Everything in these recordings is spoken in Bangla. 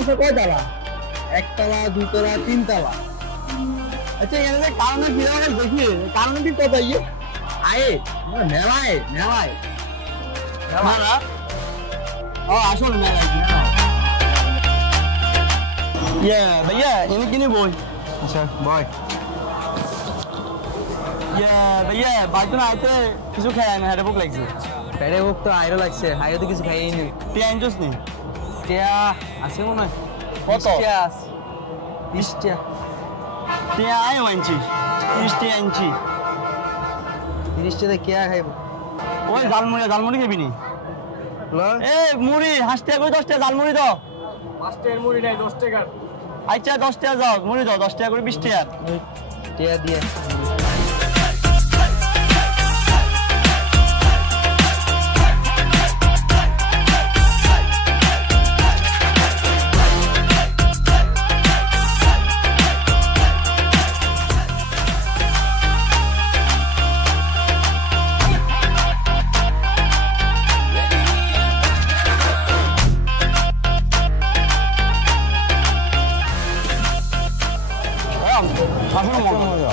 আছে কয়তলা? একতলা, দুতলা, তিনতলা। আচ্ছা এখানে কারণে কি দেখি কারণে কি কত ইয়ে আয়ে মেলায় মেলায় মেলা ও আসল মেলায় ইয়ে ভাইয়া ইনি কিনে বই আচ্ছা বই ইয়ে ভাইয়া বাড়িতে না আইতে কিছু খাই না হেঁটে ভোক লাগছে পেটে ভোক তো আইরো লাগছে আইরো তো কিছু খাইনি টিয়া আনছিস নি টিয়া আছে মনে হয় কত 20 টিয়া টিয়া আয় আনছি 30 টিয়া আনছি 30 টিয়া কে খাইব ওই জালমুড়ি খাবি নি এ মুড়ি হাসতে কই 10 টাকা জালমুড়ি দাও 5 টাকার মুড়ি নাই 10 টাকা আচ্ছা 10 টাকা দাও মুড়ি দাও 10 টাকা করে 20 টাকা টিয়া দিয়ে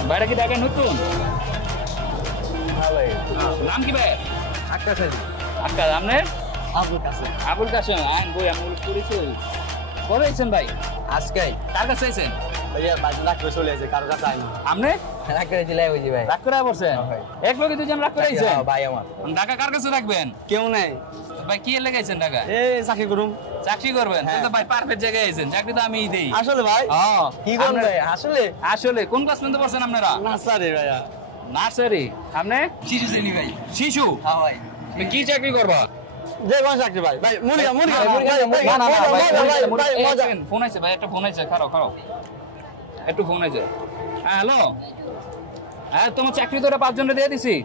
বাইরে কি দেখেন নতুন নাম কি ভাই আকাশ আকাশ আপনার আবুল কাসেম আইন বই আমি পরিচয় কবে আছেন ভাই আজকে কার কাছে আছেন ভাইয়া বাজে রাগ করে চলে এসেছে কার কাছে আইনি আপনি রাগ করে দিলাই বুঝি ভাই রাগ করে বসেন এক লোকে দুজন রাগ করে আইছেন ভাই আমার ঢাকা কার কাছে রাখবেন কেউ নাই ভাই কি লাগাইছেন ঢাকা এই চাকরি করুম চাকরি করবেন তো ভাই পারফেক্ট জায়গায় আছেন চাকরি তো আমিই দেই আসলে ভাই হ্যাঁ কি কোন ভাই আসলে কোন ক্লাস পর্যন্ত পড়ছেন আপনারা নার্সারি ভাইয়া নার্সারি আপনি শিশু শ্রেণী ভাই শিশু হ্যাঁ ভাই তুমি কি চাকরি করবা যে কোন চাকরি ভাই ভাই মুরগা না না ভাই ফোন আইছে ভাই একটা ফোন আইছে খারাপ একটু ফোন আইছে হ্যাঁ হ্যালো হ্যাঁ তোমার চাকরি তো 5 জনের দিয়ে দিছি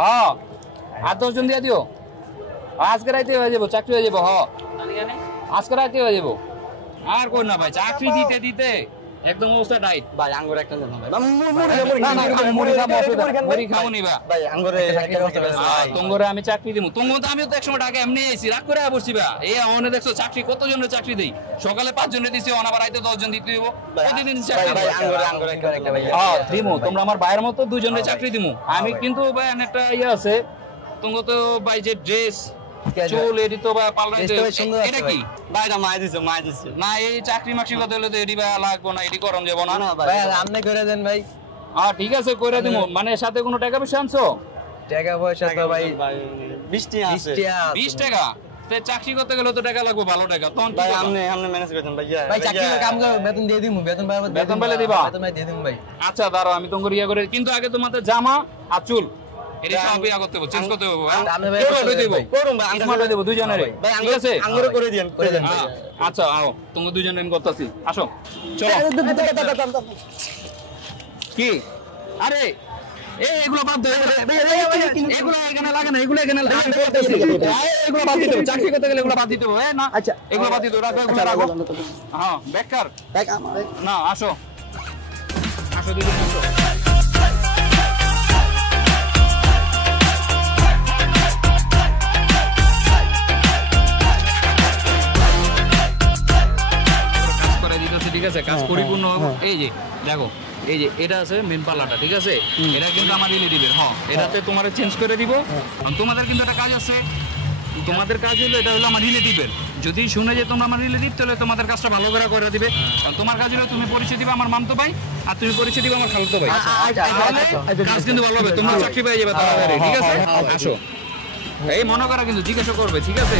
হ্যাঁ আর 10 জন দিয়ে দিও আজকে রাতে হয়ে যাবো চাকরি হয়ে যাবো আজকে রাতে হয়ে যাবো আর কই না ভাই চাকরি দিতে দিতে একদম অবস্থা ডাইট ভাই আঙ্গুর একটা দেন ভাই মুড়ি খাও নিবা ভাই আঙ্গুরে তোমরে আমি চাকরি দিমু তোমগো তো আমি তো একসময় ঢাকা এমনি আইছি রাগ করে বসিবা এই অনে দেখছো চাকরি কত জনের চাকরি দেই সকালে 5 জনের দিছি অনাবার রাতে 10 জন দিতে হইব প্রতিদিন চাকরি ভাই আঙ্গুর একটা ভাই হ্যাঁ দিমু তোমরা আমার ভাইয়ের মতো দুজনের চাকরি দিমু আমি কিন্তু ভাই একটা ইয়া আছে তোমগো তো ভাই যে ড্রেস চুল এডি তো ভাই পাল্টাইতে এটা কি ভাইরা মাই দিছে না এই চাকরি মাকরি কথা হলো তো এডি ভাই লাগবো না এডি করম যাব না ভাই আপনি করে দেন ভাই হ্যাঁ ঠিক আছে কইরা দিমু মানে সাথে কোনো টাকা পয়সা আনছো টাকা পয়সা তো ভাই 20 টাকা আছে 20 টাকা তে চাকরি করতে গেলে তো টাকা লাগবে ভালো টাকা তখন ভাই আপনি ম্যানেজ করে দেন ভাই চাকরি কাম করে বেতন দিয়ে দিমু বেতন পাইলে দিবা বেতন ভাই দিয়ে দিমু ভাই আচ্ছা দাঁড়াও আমি তোমাকে ইয়া করে কিন্তু আগে তোমাদের জামা আর চুল এর সব ইয়া করতে হবে চেঞ্জ করতে হবে আমি ভাই করে দেব করুম ভাই আমি করে দেব দুইজনেরই ঠিক আছে আঙ্গুরে করে দেন আচ্ছা আও তোমরা দুইজনেন করতেছি আসো চলো কি আরে এই এগুলো বাদ দাও এগুলো এখানে লাগে না এগুলো এখানে করতেছি এগুলো বাদ দিতে চাকরি করতে গেলে এগুলো বাদ দিতে হবে না আচ্ছা এগুলো বাদ দিতে রাখো এগুলো রাখো হ্যাঁ বেকার না আসো দুইজন আসো ঠিক আছে কাজ পরিপূর্ণ এই যে দেখো এই যে এটা আছে মেন পাল্লাটা ঠিক আছে এটা কিন্তু আমার রিলেটিভের হ্যাঁ এটাতে তোমারে চেঞ্জ করে দিব তোমাদের কিন্তু একটা কাজ আছে তোমাদের কাজ হলো এটা হলো আমার রিলেটিভের যদি শুনে যে তোমরা আমার রিলেটিভ তাহলে তোমাদের কাজটা ভালো করে দিবে কারণ তোমার কাজ হলো তুমি পরিচয় দিবে আমার মামতো ভাই আর তুমি পরিচয় দিবে আমার খালাতো ভাই কাজ কিন্তু ভালো হবে তোমরা চাকরি পেয়ে যাবে তাড়াতাড়ি ঠিক আছে আসো এই মনে করা কিন্তু জিজ্ঞাসা করবে ঠিক আছে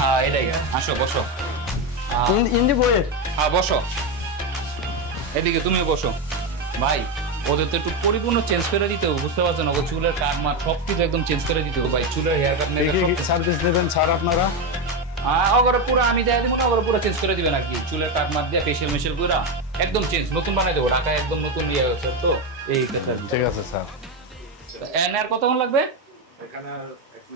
হ্যাঁ এটাই আসো বসো ইন্দি বইয়ে হ্যাঁ বসো এদিকে তুমি বসো ভাই ওদের তো একটু পরিপূর্ণ চেঞ্জ করে দিতে হবে বুঝতে পারছেন ওদের চুলের কাট মাট সবকিছু একদম চেঞ্জ করে দিতে হবে ভাই চুলের হেয়ার কাট সার্ভিস দেবেন স্যার আপনারা ওগুলো পুরো আমি দেয় দিব না ওগুলো পুরো চেঞ্জ করে দিবেন আর কি চুলের কাট মাট দিয়ে ফেশিয়াল মেশিয়াল করে একদম চেঞ্জ নতুন বানাই দেবো ঢাকায় একদম নতুন ইয়ে হয়েছে তো এই কথা ঠিক আছে স্যার এর কতক্ষণ লাগবে এখানে 1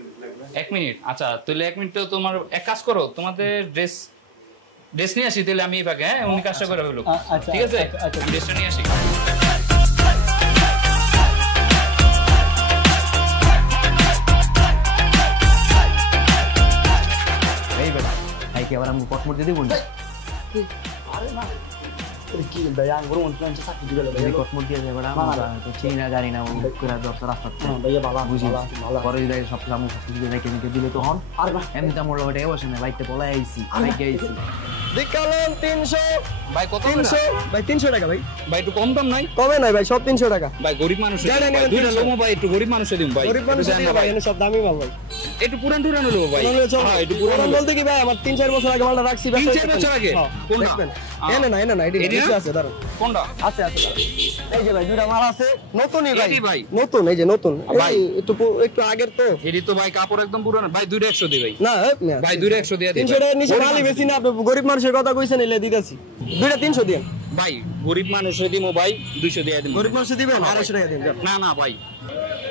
1 মিনিট, আচ্ছা তাহলে 1 মিনিট তো তোমার এক কাজ করো, তোমাদের ড্রেস নিয়ে আসি তাহলে আমি এই ভাগে, হ্যাঁ উনি কাজটা করে ফেলুক, ঠিক আছে? ড্রেসটা নিয়ে আসি। এই বেটা ভাই কি আবার আমি কসমোট দিয়ে দিব না? আরে না কি ভাই আমি বড় মন্ত্রী আনছে চাকরি দিবে ভাই কসমোট দিয়ে যাবে না আমরা তো চিনি না জানি না করে দরকার রাস্তা ভাইয়া ভালো বুঝি ভালো পরে যদি সব কাম সব কিছু দেখে নিতে দিলে তখন আর এমনি তো মোর ওটা বসে না বাইতে পলাই আইছি বাইকে আইছি দিকালাম 300 ভাই কত 300 ভাই 300 টাকা ভাই ভাই একটু কম দাম নাই? কমে নাই ভাই সব 300 টাকা ভাই গরিব মানুষ জানেন না, দুইটা লোমো ভাই, একটু গরিব মানুষে দিন ভাই, গরিব মানুষ দিয়ে ভাই এনে সব দামি মাল ভাই একটু পুরান টুরান হলো ভাই, হ্যাঁ একটু পুরান পুরান বলতে কি ভাই আমার 3-4 বছর আগে মালটা রাখছি 3-4 বছর আগে? কোনটা? দেখবেন এনে না এডি আছে দাঁড়ান কোনটা? আছে এই যে ভাই দুইটা মাল আছে নতুনই এডি ভাই? নতুন এই যে নতুন ভাই। একটু আগের তো এডি তো ভাই কাপড় একদম পুরানো ভাই, 2 100 দিই ভাই। না ভাই 2 100 দিয়ে দিই 300 টাকার নিচে মালই বেশি না, আপনি গরিব মানুষের কথা কইছেন এলে দিতেছি দুইটা 300 দিন ভাই, গরিব মানুষে দিমো ভাই 200 দিয়ে দিন। গরিব মানুষে দিবেন 250 টাকা দিন না না ভাই,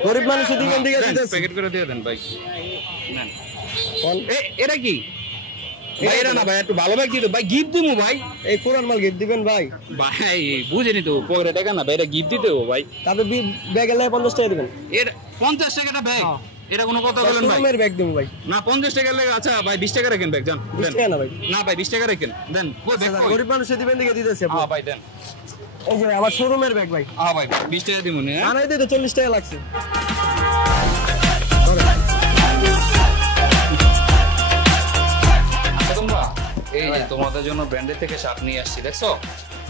গরিব মানুষে দিবেন দিকে দিতেছি প্যাকেট করে দিয়ে দেন ভাই। নেন। কোন এটা কি ভাই? এটা না ভাই, একটু ভালো ভাই কি ভাই গিফট দিমু ভাই, এই পুরান মাল গিফট দিবেন ভাই ভাই বুঝেনি তো পকেটে টাকা না ভাই, এটা গিফট দিতে হবে ভাই। তারপর ব্যাগ এলে 50 টাকা দিবেন এর 50 টাকাটা ব্যাগ, এটা কোনো কথা বলেন ভাই? শোরুমের ব্যাগ দিমু ভাই না 50 টাকা লাগে, আচ্ছা ভাই 20 টাকা রাখেন ব্যাগ, জান 20 টাকা না ভাই না ভাই 20 টাকা রাখেন দেন। কই ব্যাগ কই? গরিব মানুষে দিবেন দিকে দিতেছি আপনি হ্যাঁ ভাই দেন। এই যে আমার শোরুমের ব্যাগ ভাই হ্যাঁ ভাই 20 টাকা দিমু না। আনাই দিতে 40 টাকা লাগছে তোমরা এই যে তোমাদের জন্য ব্র্যান্ডের থেকে শার্ট নিয়ে আসছি, দেখছো?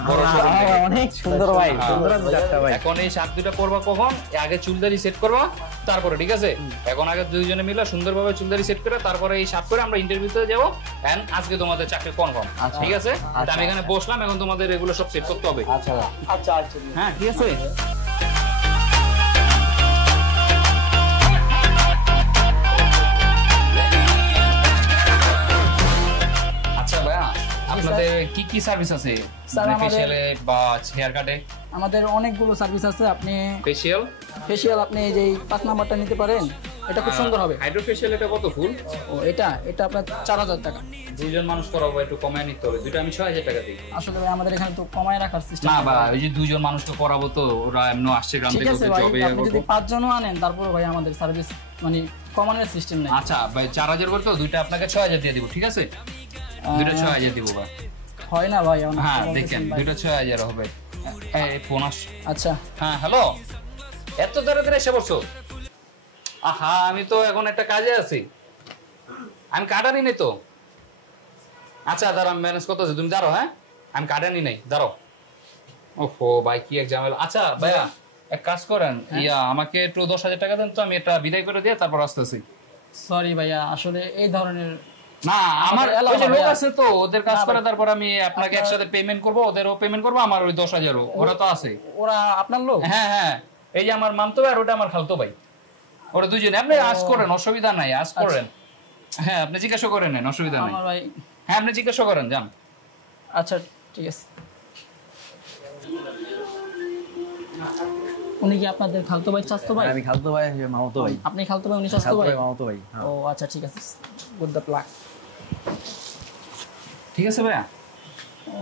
বড় শোরুম থেকে। অনেক সুন্দর ভাই, সুন্দর জাতটা ভাই। এখন এই শার্ট দুটো পরবা কখন? আগে চুলদারি সেট করবা, তারপরে ঠিক আছে? এখন আগে দুইজনে মিলে সুন্দরভাবে চুলদারি সেট করে তারপরে এই শার্ট করে আমরা ইন্টারভিউতে যাব, এন্ড আজকে তোমাদের চাকরি কনফার্ম, ঠিক আছে? তা আমি এখানে বসলাম, এখন তোমাদের এগুলো সব সেট করতে হবে। আচ্ছা আচ্ছা আচ্ছা হ্যাঁ ঠিক আছে। আচ্ছা ভাইয়া, আপনাদের কি কি সার্ভিস আছে? স্যার, আমাদের- ফেশিয়ালে বা হেয়ার কাটে? আমাদের অনেকগুলো সার্ভিস আছে। আপনি ফেশিয়াল, ফেসিয়াল আপনি এই যে 5 নাম্বারটা নিতে পারেন, এটা খুব সুন্দর হবে। হাইড্রো ফেশিয়াল এটা কত ফুল? ও এটা আপনার 4000 টাকা। দুইজন মানুষ করাবো, একটু কমায় নিতে হবে, দুটো আমি 6000 টাকা দিই। আসলে ভাই আমাদের এখানে তো কমায় রাখার সিস্টেম না বা ওই যে দুইজন মানুষকে করাবো তো, ওরা এমনি আসছে গ্রাম ঠিক থেকে, আছে ওদের ভাই, জবে আপনি যদি 5 জনও আনেন তারপরে ভাই আমাদের সার্ভিস মানে কমানোর সিস্টেম নেই। আচ্ছা ভাই 4000 করে তো দুইটা আপনাকে 6000 দিয়ে দিব, ঠিক আছে? দুইটা 6000 দিব ভাই। হয় না ভাই অনেক হ্যাঁ বলতেছেন দেখেন, ভাই। দুইটা 6000 হবে। এই ফোন আস। আচ্ছা হ্যাঁ হ্যালো, এত তাড়াতাড়ি এসে বসছো? আহা আমি তো এখন একটা কাজে আছি, আমি কাটানি নেই তো। আচ্ছা দাঁড়াও, আমি ম্যানেজ করতেছি, তুমি দাঁড়াও। হ্যাঁ আমি কাটানি নেই, দাঁড়াও। ওহো ভাই কি এক ঝামেলা। আচ্ছা ভাইয়া এক কাজ করেন, আমাকে একটু 10,000 টাকা দেন তো, আমি এটা বিদায় করে দিয়ে তারপর আসতেছি। সরি ভাইয়া, আসলে এই ধরনের না আমার আমাদের ওই যে লোক ভাইয়া। আছে তো, ওদের কাজ না করে ভাই। তারপর আমি আপনাকে একসাথে পেমেন্ট করব, ওদেরও পেমেন্ট করব, আমার ওই 10,000ও ওরা তো আছে। ওরা আপনার লোক? হ্যাঁ হ্যাঁ, এই যে আমার মামতো ভাই আর ওটা আমার খালতো ভাই, ওরা দুজনে। আপনি আজ করেন, অসুবিধা নাই, আজ করেন। হ্যাঁ আপনি জিজ্ঞাসা করে নেন, অসুবিধা নাই। আমার ভাই হ্যাঁ আপনি জিজ্ঞাসা করেন, যান। আচ্ছা ঠিক আছে। উনি কি আপনাদের খালতো ভাই, চাচতো ভাই? আমি খালতো ভাই, মামাতো ভাই। আপনি খালতো ভাই, উনি চাচতো খালতো ভাই? ভাই, মামাতো ভাই। ও আচ্ছা ঠিক আছে, গুড দ্য প্লাক। ঠিক আছে ভাইয়া,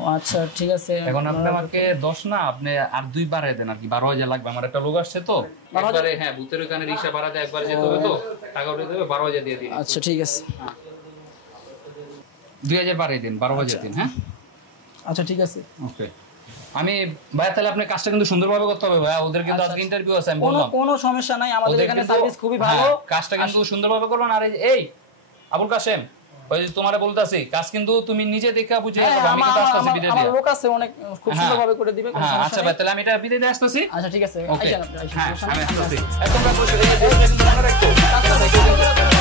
ও আচ্ছা ঠিক আছে। এখন আপনি আমাকে 10 না, আপনি আর 2 বাড়ায় দেন আর কি, 12,000 লাগবে। আমার একটা লোক আসছে তো, একবারে হ্যাঁ ভূতের ওখানে রিকশা ভাড়া দেয়, একবারে যেতে হবে তো, টাকা উঠে দেবে, 12,000 দিয়ে দিন। আচ্ছা ঠিক আছে। 2,000 বাড়াই দিন, 12,000 দিন। হ্যাঁ আচ্ছা ঠিক আছে। ওকে। আমি ভাইয়া তাহলে আপনার কাজটা কিন্তু সুন্দরভাবে করতে হবে ভাইয়া, ওদের কিন্তু আজকে ইন্টারভিউ আছে, আমি বললাম। কোনো সমস্যা নাই, আমাদের ওদের এখানে কিন্তু- সার্ভিস খুবই ভালো। হ্যাঁ, কাজটা কিন্তু সুন্দরভাবে করবেন। আর এই আবুল কাশেম, ওই যে তোমারে বলতাছি, কাজ কিন্তু তুমি নিজে দেখা বুঝে হ্যাঁ, করবে, আমি কিন্তু আসতেছি বিদায় আমার দিয়ে। লোক আছে অনেক, খুব হ্যাঁ। সুন্দরভাবে করে দিবে, কোনো হ্যাঁ সমস্যা আচ্ছা নেই। ভাই, তাহলে আমি এটা বিদায় দিয়ে আসতেছি। আচ্ছা ঠিক আছে, ওকে। আইসেন আপনি, আইসেন, হ্যাঁ সমস্যা আমি নেই। আসতেছি। তোমরা বসে এই যে কিন্তু মনে রাখো, কাজটা দেখে কিন্তু-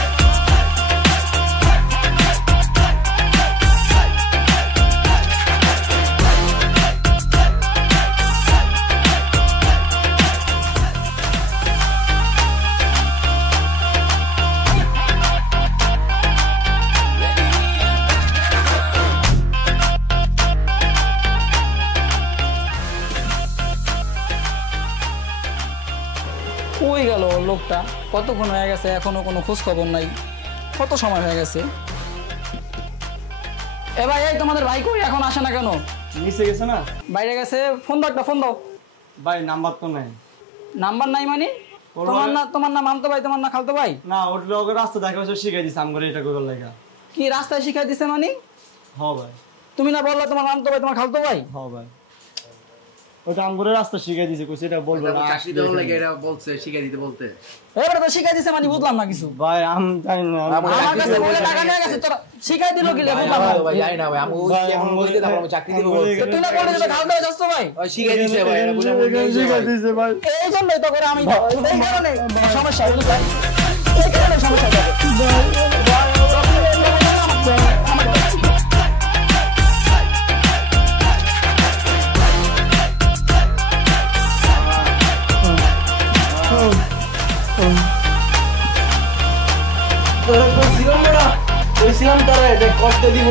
কই গেল লোক? লোকটা কতক্ষণ হয়ে গেছে এখনো কোনো খোঁজ খবর নাই, কত সময় হয়ে গেছে। এ ভাই, এই তোমাদের ভাই কই, এখন আসে না কেন? নিচে গেছে না বাইরে গেছে। ফোন দাও, একটা ফোন দাও। ভাই, নাম্বার তো নাই। নাম্বার নাই মানে? তোমার না মামতো ভাই, তোমার না খালতো ভাই? না, ওটা ওকে রাস্তা দেখা শিখাই দিছে আমগরে এটা করার লাগা। কি রাস্তায় শিখাই দিছে মানে? হ্যাঁ ভাই। তুমি না বললা তোমার মামতো ভাই তোমার খালতো ভাই? হ্যাঁ ভাই, ওটা আমগরে রাস্তা শিখাই দিছে, কইছে এটা বলবো না। চাকরি দেওয়ার লাগে এটা বলছে, শিখাই দিতে বলতে। এবারে তো শিখাই দিছে মানে বুঝলাম না কিছু। ভাই আমি জানি না। আমার কাছে বলে টাকা নিয়ে গেছে, তোরা শিখাই দিল কি বুঝলাম না। ভাই জানি না ভাই, আমি ওই এখন বলতে তারপর আমি চাকরি দিব বলছে। তুই না বলে যে খালতো ভাই যাচ্ছ ভাই? ওই শিখাই দিছে ভাই, এটা বুঝে শিখাই দিছে ভাই। এই জন্যই তো করে আমি এই কারণে সমস্যা হলো ভাই, এই কারণে সমস্যা হলো। কইছিলাম তোরে যে কষ্ট দিব।